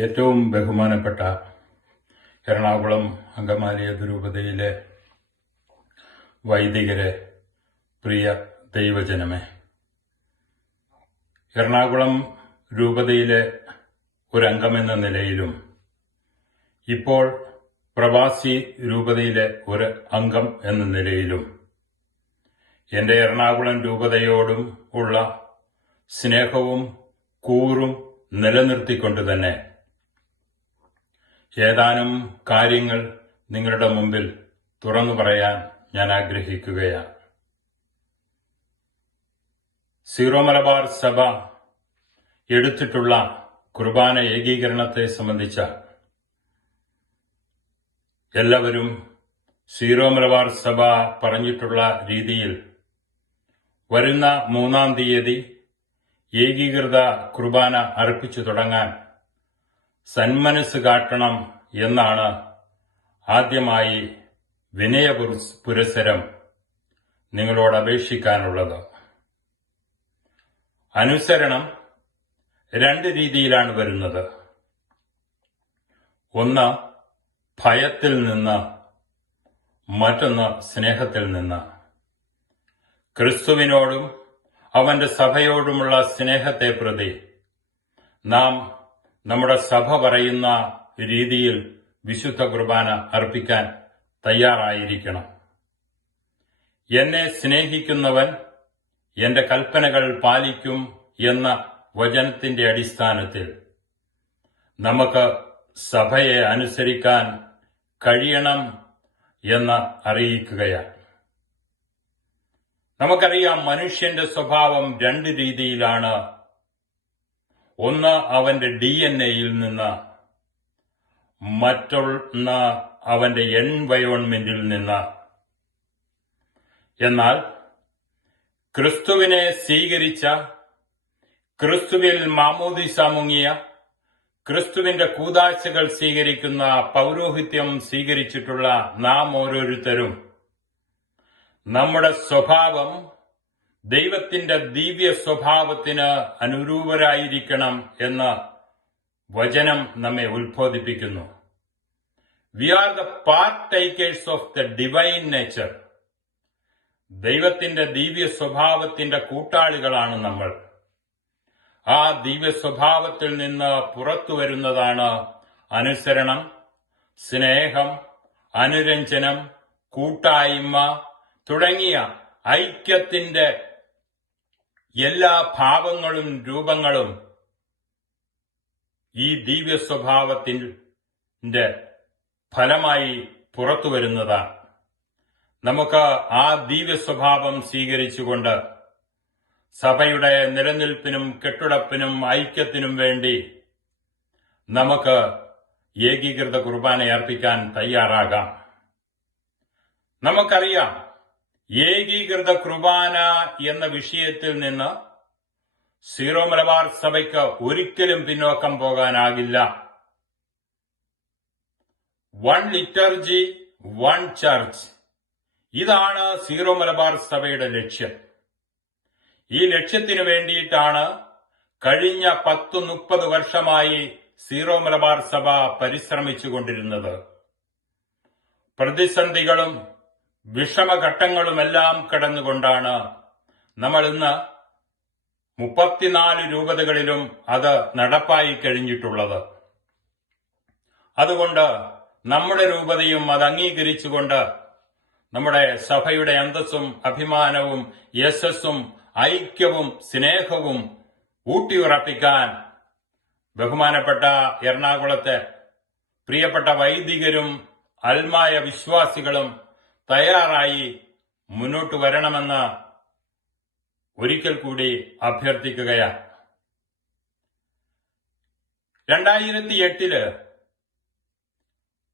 ഏറ്റവും ബഹുമാനപ്പെട്ട എറണാകുളം അങ്കമാലി അതിരൂപതയിലെ വൈദികരെ പ്രിയ ദൈവജനമേ. എറണാകുളം രൂപതയിലെ ഒരംഗമെന്ന നിലയിലും ഇപ്പോൾ പ്രവാസി രൂപതയിലെ ഒരു അംഗം എന്ന നിലയിലും എന്റെ എറണാകുളം രൂപതയോടും ഉള്ള സ്നേഹവും കൂറും നിലനിർത്തിക്കൊണ്ട് തന്നെ ഏതാനും കാര്യങ്ങൾ നിങ്ങളുടെ മുമ്പിൽ തുറന്നു പറയാൻ ഞാൻ ആഗ്രഹിക്കുകയാണ്. സീറോ മലബാർ സഭ എടുത്തിട്ടുള്ള കുർബാന ഏകീകരണത്തെ സംബന്ധിച്ച എല്ലാവരും സീറോ മലബാർ സഭ പറഞ്ഞിട്ടുള്ള രീതിയിൽ വരുന്ന മൂന്നാം തീയതി ഏകീകൃത കുർബാന അർപ്പിച്ചു തുടങ്ങാൻ സന്മനസ് കാട്ടണം എന്നാണ് ആദ്യമായി വിനയ പുരസരം നിങ്ങളോട് അപേക്ഷിക്കാനുള്ളത്. അനുസരണം രണ്ട് രീതിയിലാണ് വരുന്നത്. ഒന്ന് ഭയത്തിൽ നിന്ന് മറ്റൊന്ന് സ്നേഹത്തിൽ നിന്ന്. ക്രിസ്തുവിനോടും അവന്റെ സഭയോടുമുള്ള സ്നേഹത്തെ പ്രതി നാം നമ്മുടെ സഭ പറയുന്ന രീതിയിൽ വിശുദ്ധ കുർബാന അർപ്പിക്കാൻ തയ്യാറായിരിക്കണം. എന്നെ സ്നേഹിക്കുന്നവൻ എന്റെ കൽപ്പനകൾ പാലിക്കും എന്ന വചനത്തിന്റെ അടിസ്ഥാനത്തിൽ നമുക്ക് സഭയെ അനുസരിക്കാൻ കഴിയണം എന്ന് അറിയിക്കുകയാണ്. നമുക്കറിയാം മനുഷ്യന്റെ സ്വഭാവം രണ്ട് രീതിയിലാണ് ഒന്ന് അവന്റെ ഡി എൻ എയിൽ നിന്ന് മറ്റൊന്ന് അവന്റെ എൻവയോൺമെന്റിൽ നിന്ന്. എന്നാൽ ക്രിസ്തുവിനെ സ്വീകരിച്ച ക്രിസ്തുവിൽ മാമോദിസ മുങ്ങിയ ക്രിസ്തുവിന്റെ കൂതാശകൾ സ്വീകരിക്കുന്ന പൗരോഹിത്യം സ്വീകരിച്ചിട്ടുള്ള നാം ഓരോരുത്തരും നമ്മുടെ സ്വഭാവം ദൈവത്തിന്റെ ദിവ്യ സ്വഭാവത്തിന് അനുരൂപരായിരിക്കണം എന്ന് വചനം നമ്മെ ഉത്ബോധിപ്പിക്കുന്നു. We are the partakers of the divine nature ദൈവത്തിന്റെ ദിവ്യ സ്വഭാവത്തിന്റെ കൂട്ടാളികളാണ് നമ്മൾ. ആ ദിവ്യ സ്വഭാവത്തിൽ നിന്ന് പുറത്തു വരുന്നതാണ് അനുസരണം സ്നേഹം അനുരഞ്ജനം കൂട്ടായ്മ തുടങ്ങിയ ഐക്യത്തിന്റെ എല്ലാ ഭാവങ്ങളും രൂപങ്ങളും ഈ ദിവ്യ സ്വഭാവത്തിന്റെ ഫലമായി പുറത്തു വരുന്നതാണ്. നമുക്ക് ആ ദിവ്യ സ്വഭാവം സ്വീകരിച്ചുകൊണ്ട് സഭയുടെ നിലനിൽപ്പിനും കെട്ടുടപ്പിനും ഐക്യത്തിനും വേണ്ടി നമുക്ക് ഏകീകൃത കുർബാന അർപ്പിക്കാൻ തയ്യാറാകാം. നമുക്കറിയാം ഏകീകൃത കുർബാന എന്ന വിഷയത്തിൽ നിന്ന് സീറോ മലബാർ സഭയ്ക്ക് ഒരിക്കലും പിന്നോക്കം പോകാനാകില്ല. വൺ ലിറ്റർജി വൺ ചർച്ച് ഇതാണ് സീറോ മലബാർ സഭയുടെ ലക്ഷ്യം. ഈ ലക്ഷ്യത്തിനു വേണ്ടിയിട്ടാണ് കഴിഞ്ഞ പത്തു മുപ്പത് വർഷമായി സീറോ മലബാർ സഭ പരിശ്രമിച്ചുകൊണ്ടിരുന്നത്. പ്രതിസന്ധികളും വിഷമഘട്ടങ്ങളുമെല്ലാം കടന്നുകൊണ്ടാണ് നമ്മൾ ഇന്ന് മുപ്പത്തിനാല് രൂപതകളിലും അത് നടപ്പായി കഴിഞ്ഞിട്ടുള്ളത്. അതുകൊണ്ട് നമ്മുടെ രൂപതയും അത് അംഗീകരിച്ചുകൊണ്ട് നമ്മുടെ സഭയുടെ അന്തസ്സും അഭിമാനവും യശസ്സും ഐക്യവും സ്നേഹവും ഊട്ടിയുറപ്പിക്കാൻ ബഹുമാനപ്പെട്ട എറണാകുളത്തെ പ്രിയപ്പെട്ട വൈദികരും അൽമായ വിശ്വാസികളും തയ്യാറായി മുന്നോട്ട് വരണമെന്ന് ഒരിക്കൽ കൂടി അഭ്യർത്ഥിക്കുകയാണ് രണ്ടായിരത്തി എട്ടിൽ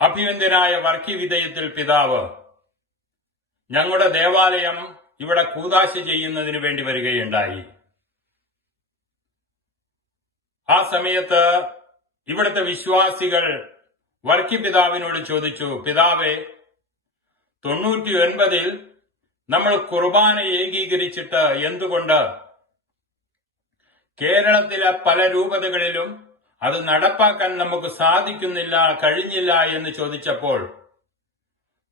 അഭിവന്ദ്യനായ വർക്കി വിധേയത്തിൽ പിതാവ് ഞങ്ങളുടെ ദേവാലയം ഇവിടെ കൂതാശ ചെയ്യുന്നതിന് വേണ്ടി വരികയുണ്ടായി. ആ സമയത്ത് ഇവിടുത്തെ വിശ്വാസികൾ വർക്കി പിതാവിനോട് ചോദിച്ചു പിതാവേ തൊണ്ണൂറ്റി ഒൻപതിൽ നമ്മൾ കുർബാന ഏകീകരിച്ചിട്ട് എന്തുകൊണ്ട്? കേരളത്തിലെ പല രൂപതകളിലും അത് നടപ്പാക്കാൻ നമുക്ക് സാധിക്കുന്നില്ല കഴിഞ്ഞില്ല എന്ന് ചോദിച്ചപ്പോൾ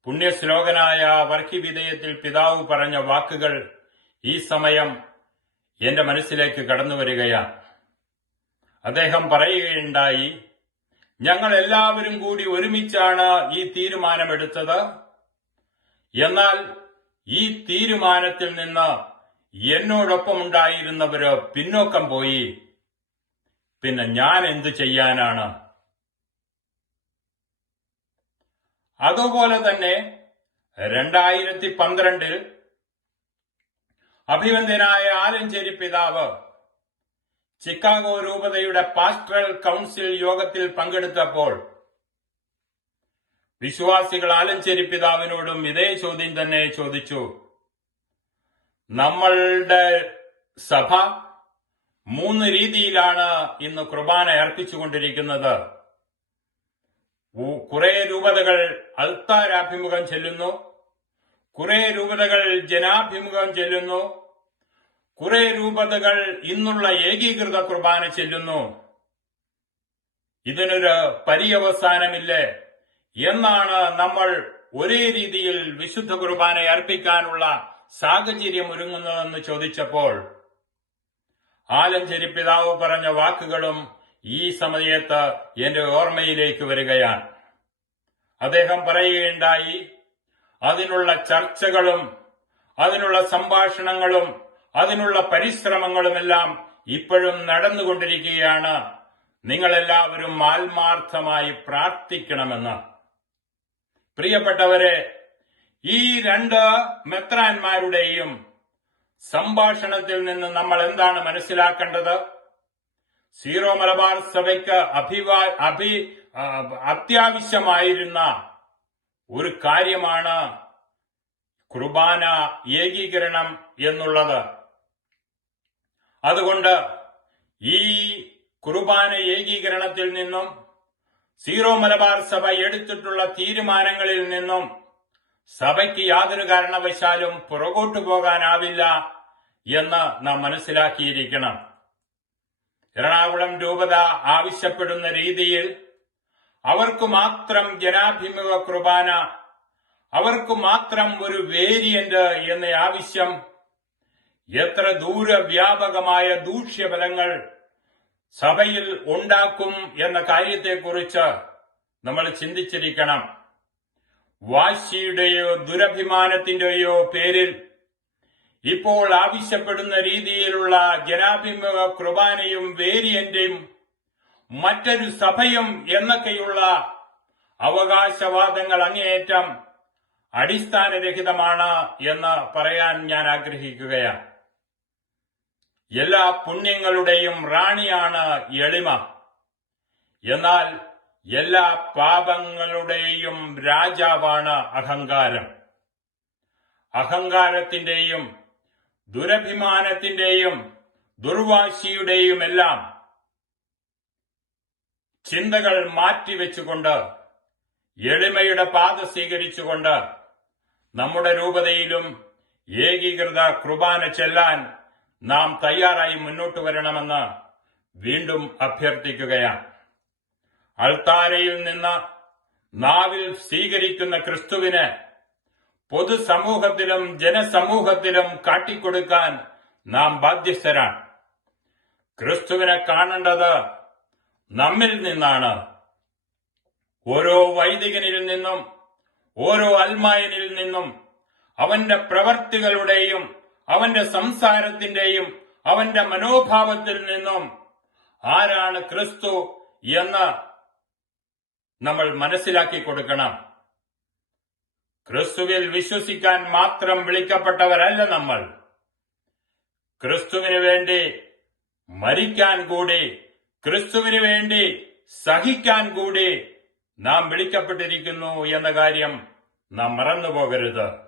പുണ്യശ്ലോകനായ വർക്കിവിധേയത്തിൽ പിതാവ് പറഞ്ഞ വാക്കുകൾ ഈ സമയം എന്റെ മനസ്സിലേക്ക് കടന്നു വരികയാണ്. അദ്ദേഹം പറയുകയുണ്ടായി ഞങ്ങൾ എല്ലാവരും കൂടി ഒരുമിച്ചാണ് ഈ തീരുമാനമെടുത്തത്. എന്നാൽ ഈ തീരുമാനത്തിൽ നിന്ന് എന്നോടൊപ്പം ഉണ്ടായിരുന്നവര് പിന്നോക്കം പോയി. പിന്നെ ഞാൻ എന്തു ചെയ്യാനാണ്? അതുപോലെ തന്നെ രണ്ടായിരത്തി പന്ത്രണ്ടിൽ അഭിവന്ദ്യനായ ആലഞ്ചേരി പിതാവ് ചിക്കാഗോ രൂപതയുടെ പാസ്റ്ററൽ കൗൺസിൽ യോഗത്തിൽ പങ്കെടുത്തപ്പോൾ വിശ്വാസികൾ ആലഞ്ചേരി പിതാവിനോടും ഇതേ ചോദ്യം തന്നെ ചോദിച്ചു. നമ്മളുടെ സഭ മൂന്ന് രീതിയിലാണ് ഇന്ന് കുർബാന അർപ്പിച്ചുകൊണ്ടിരിക്കുന്നത്. കുറെ രൂപതകൾ അൾത്താരാഭിമുഖം ചെല്ലുന്നു. കുറെ രൂപതകൾ ജനാഭിമുഖം ചെല്ലുന്നു. കുറെ രൂപതകൾ ഇന്നുള്ള ഏകീകൃത കുർബാന ചെല്ലുന്നു. ഇതിനൊരു പര്യവസാനമില്ലേ? എന്നാണ് നമ്മൾ ഒരേ രീതിയിൽ വിശുദ്ധ കുർബാന അർപ്പിക്കാനുള്ള സാഹചര്യം ഒരുങ്ങുന്നതെന്ന് ചോദിച്ചപ്പോൾ ആലഞ്ചേരി പിതാവ് പറഞ്ഞ വാക്കുകളും ഈ സമയത്ത് എന്റെ ഓർമ്മയിലേക്ക് വരികയാണ്. അദ്ദേഹം പറയുകയുണ്ടായി അതിനുള്ള ചർച്ചകളും അതിനുള്ള സംഭാഷണങ്ങളും അതിനുള്ള പരിശ്രമങ്ങളുമെല്ലാം ഇപ്പോഴും നടന്നുകൊണ്ടിരിക്കുകയാണ്. നിങ്ങളെല്ലാവരും ആത്മാർത്ഥമായി പ്രാർത്ഥിക്കണമെന്ന്. പ്രിയപ്പെട്ടവരെ ഈ രണ്ട് മെത്രാന്മാരുടെയും സംഭാഷണത്തിൽ നിന്ന് നമ്മൾ എന്താണ് മനസ്സിലാക്കേണ്ടത്? സീറോ മലബാർ സഭയ്ക്ക് അഭിവാ അഭി അത്യാവശ്യമായിരുന്ന ഒരു കാര്യമാണ് കുർബാന ഏകീകരണം എന്നുള്ളത്. അതുകൊണ്ട് ഈ കുർബാന ഏകീകരണത്തിൽ നിന്നും സീറോ മലബാർ സഭ എടുത്തിട്ടുള്ള തീരുമാനങ്ങളിൽ നിന്നും സഭയ്ക്ക് യാതൊരു കാരണവശാലും പുറകോട്ടു പോകാനാവില്ല എന്ന് നാം മനസ്സിലാക്കിയിരിക്കണം. എറണാകുളം രൂപത ആവശ്യപ്പെടുന്ന രീതിയിൽ അവർക്ക് മാത്രം ജനാഭിമുഖ കുർബാന അവർക്ക് മാത്രം ഒരു വേരിയന്റ് എന്ന ആവശ്യം എത്ര ദൂരവ്യാപകമായ ദൂഷ്യഫലങ്ങൾ സഭയിൽ ഉണ്ടാക്കും എന്ന കാര്യത്തെക്കുറിച്ച് നമ്മൾ ചിന്തിച്ചിരിക്കണം. വാശിയുടെയോ ദുരഭിമാനത്തിന്റെയോ പേരിൽ ഇപ്പോൾ ആവശ്യപ്പെടുന്ന രീതിയിലുള്ള ജനാഭിമുഖ കുർബാനയും വേരിയന്റും മറ്റൊരു സഭയും എന്നൊക്കെയുള്ള അവകാശവാദങ്ങൾ അങ്ങേയറ്റം അടിസ്ഥാനരഹിതമാണ് എന്ന് പറയാൻ ഞാൻ ആഗ്രഹിക്കുകയാണ്. എല്ലാ പുണ്യങ്ങളുടെയും റാണിയാണ് എളിമ. എന്നാൽ എല്ലാ പാപങ്ങളുടെയും രാജാവാണ് അഹങ്കാരം. അഹങ്കാരത്തിന്റെയും ദുരഭിമാനത്തിന്റെയും ദുർവാശിയുടെയും എല്ലാം ചിന്തകൾ മാറ്റിവെച്ചുകൊണ്ട് എളിമയുടെ പാത സ്വീകരിച്ചുകൊണ്ട് നമ്മുടെ രൂപതയിലും ഏകീകൃത കുർബാന ചെല്ലാൻ നാം തയ്യാറായി മുന്നോട്ട് വരണമെന്ന് വീണ്ടും അഭ്യർത്ഥിക്കുകയാണ്. അൾത്താരയിൽ നിന്ന് നാവിൽ സ്വീകരിക്കുന്ന ക്രിസ്തുവിന് പൊതുസമൂഹത്തിലും ജനസമൂഹത്തിലും കാട്ടിക്കൊടുക്കാൻ നാം ബാധ്യസ്ഥരാണ്. ക്രിസ്തുവിനെ കാണേണ്ടത് നമ്മിൽ നിന്നാണ്. ഓരോ വൈദികനിൽ നിന്നും ഓരോ അൽമായനിൽ നിന്നും അവന്റെ പ്രവർത്തികളുടെയും അവന്റെ സംസാരത്തിന്റെയും അവന്റെ മനോഭാവത്തിൽ നിന്നും ആരാണ് ക്രിസ്തു എന്ന് നമ്മൾ മനസ്സിലാക്കി കൊടുക്കണം. ക്രിസ്തുവിൽ വിശ്വസിക്കാൻ മാത്രം വിളിക്കപ്പെട്ടവരല്ല നമ്മൾ. ക്രിസ്തുവിന് വേണ്ടി മരിക്കാൻ കൂടി ക്രിസ്തുവിന് വേണ്ടി സഹിക്കാൻ കൂടി നാം വിളിക്കപ്പെട്ടിരിക്കുന്നു എന്ന കാര്യം നാം മറന്നുപോകരുത്.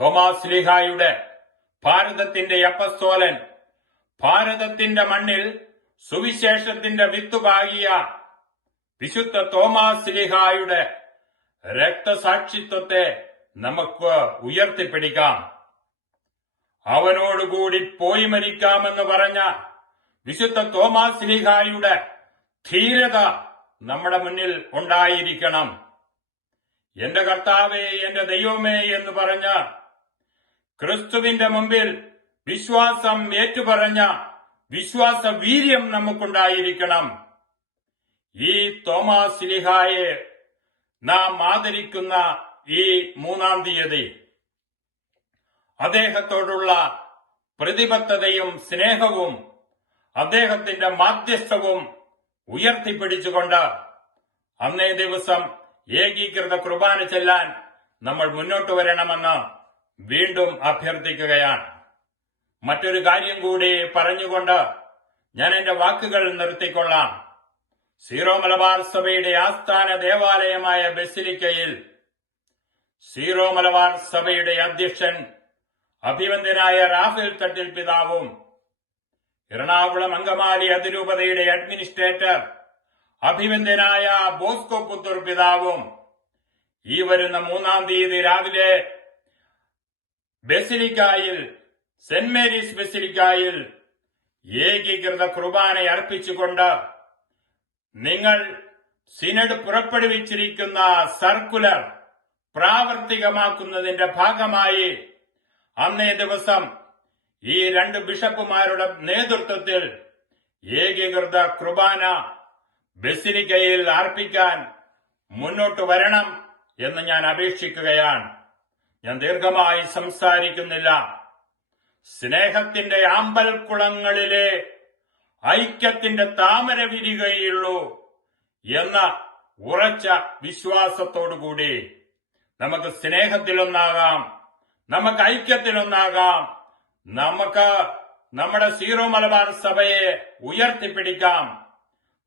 തോമാസ് ലീഹായുടെ ഭാരതത്തിന്റെ അപ്പസ്തോലൻ ഭാരതത്തിന്റെ മണ്ണിൽ സുവിശേഷത്തിന്റെ വിത്തുപാകിയ വിശുദ്ധ തോമാസ് ലിഹായുടെ രക്തസാക്ഷിത്വത്തെ നമുക്ക് ഉയർത്തിപ്പിടിക്കാം. അവനോടുകൂടി പോയി മരിക്കാമെന്ന് പറഞ്ഞ വിശുദ്ധ തോമാസ് ലിഹായുടെ ധീരത നമ്മുടെ മുന്നിൽ ഉണ്ടായിരിക്കണം. എന്റെ കർത്താവേ എന്റെ ദൈവമേ എന്ന് പറഞ്ഞ ക്രിസ്തുവിന്റെ മുമ്പിൽ വിശ്വാസം ഏറ്റുപറഞ്ഞ വിശ്വാസ വീര്യം നമുക്കുണ്ടായിരിക്കണം. ഈ തോമസ് ലിഹായെ നാം ആദരിക്കുന്ന ഈ മൂന്നാം തീയതി അദ്ദേഹത്തോടുള്ള പ്രതിബദ്ധതയും സ്നേഹവും അദ്ദേഹത്തിന്റെ മാധ്യസ്ഥവും ഉയർത്തിപ്പിടിച്ചുകൊണ്ട് അന്നേ ദിവസം ഏകീകൃത കുർബാന ചെല്ലാൻ നമ്മൾ മുന്നോട്ട് വരണമെന്ന് വീണ്ടും അഭ്യർത്ഥിക്കുകയാണ്. മറ്റൊരു കാര്യം കൂടി പറഞ്ഞുകൊണ്ട് ഞാൻ എന്റെ വാക്കുകൾ നിർത്തിക്കൊള്ളാം. സീറോ മലബാർ സഭയുടെ ആസ്ഥാന ദേവാലയമായ ബസിലിക്കയിൽ സീറോ മലബാർ സഭയുടെ അധ്യക്ഷൻ അഭിവന്ദ്യനായ റാഫേൽ തട്ടിൽ പിതാവും എറണാകുളം അങ്കമാലി അതിരൂപതയുടെ അഡ്മിനിസ്ട്രേറ്റർ അഭിവന്ദ്യനായ ബോസ്കോ പുത്തൂർ പിതാവും ഈ വരുന്ന മൂന്നാം തീയതി രാവിലെ ബസിലിക്കായിൽ സെന്റ് മേരീസ് ബസിലിക്കായിൽ ഏകീകൃത കുർബാന അർപ്പിച്ചുകൊണ്ട് നിങ്ങൾ സിനഡ് പുറപ്പെടുവിച്ചിരിക്കുന്ന സർക്കുലർ പ്രാവർത്തികമാക്കുന്നതിന്റെ ഭാഗമായി അന്നേ ദിവസം ഈ രണ്ട് ബിഷപ്പുമാരുടെ നേതൃത്വത്തിൽ ഏകീകൃത കുർബാന ബസിലിക്കയിൽ അർപ്പിക്കാൻ മുന്നോട്ട് വരണം എന്ന് ഞാൻ അപേക്ഷിക്കുകയാണ്. ഞാൻ ദീർഘമായി സംസാരിക്കുന്നില്ല. സ്നേഹത്തിന്റെ ആമ്പൽക്കുളങ്ങളിലെ ഐക്യത്തിന്റെ താമര വിരികയുള്ളൂ എന്ന ഉറച്ച വിശ്വാസത്തോടുകൂടി നമുക്ക് സ്നേഹത്തിലൊന്നാകാം നമുക്ക് ഐക്യത്തിലൊന്നാകാം നമുക്ക് നമ്മുടെ സീറോ മലബാർ സഭയെ ഉയർത്തിപ്പിടിക്കാം.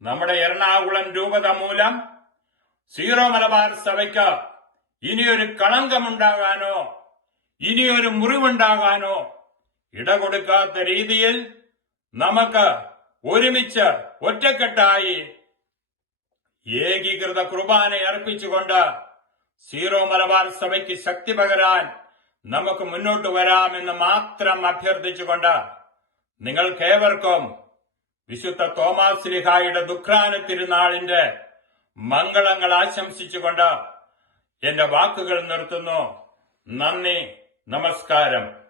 നമ്മുടെ എറണാകുളം രൂപത മൂലം സീറോ മലബാർ സഭയ്ക്ക് ഇനിയൊരു കളങ്കമുണ്ടാകാനോ ഇനിയൊരു മുറിവുണ്ടാകാനോ ഇടകൊടുക്കാത്ത രീതിയിൽ നമുക്ക് ഒരുമിച്ച് ഒറ്റക്കെട്ടായി ഏകീകൃത കുർബാന അർപ്പിച്ചുകൊണ്ട് സീറോ മലബാർ സഭയ്ക്ക് ശക്തി പകരാൻ നമുക്ക് മുന്നോട്ട് വരാമെന്ന് മാത്രം അഭ്യർത്ഥിച്ചുകൊണ്ട് നിങ്ങൾക്കേവർക്കും വിശുദ്ധ തോമാസ് ലിഹായുടെ ദുഃഖാന തിരുനാളിന്റെ മംഗളങ്ങൾ ആശംസിച്ചുകൊണ്ട് എന്റെ വാക്കുകൾ നിർത്തുന്നു. നന്ദി നമസ്കാരം.